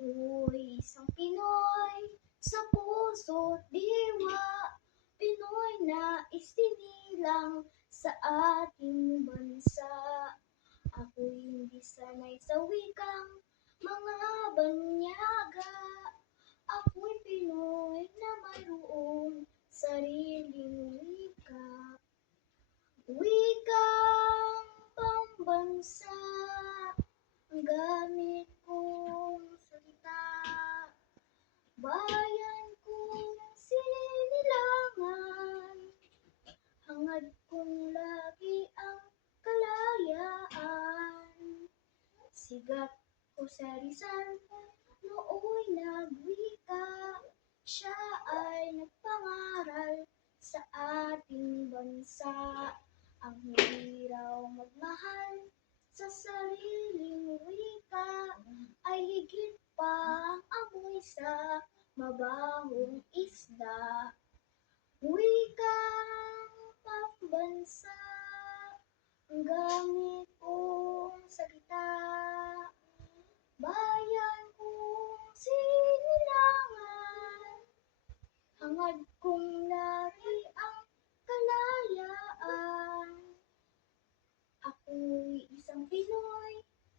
Ako'y isang Pinoy sa puso't diwa, Pinoy na isinilang sa ating bansa. Ako'y hindi sanay sa wikang mga banyaga, Ako'y Pinoy na mayroong sariling wika. Wikang pambansa ang gamit kong salita, bayan kong sinilangan, hangad kong lagi ang kalayaan. Sigat ko sa Rizal, nooy nagwika, siya ay nagpangaral sa ating bansa. Ang hindi raw magmahal sa sariling wika ay higit pa ang amoy sa mabahong isda. Wikang pambansa ang gamit kong salita, bayan kong sinilangan, hangad kong lagi ang kalayaan. Ako'y isang Pinoy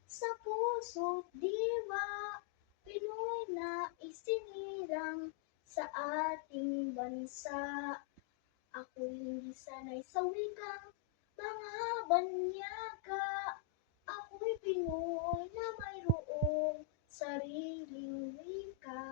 sa puso't diwa, Pinoy na isinilang sa ating bansa. Ako'y hindi sanay sa wikang mga banyaga, Ako'y Pinoy na mayroong sariling wika.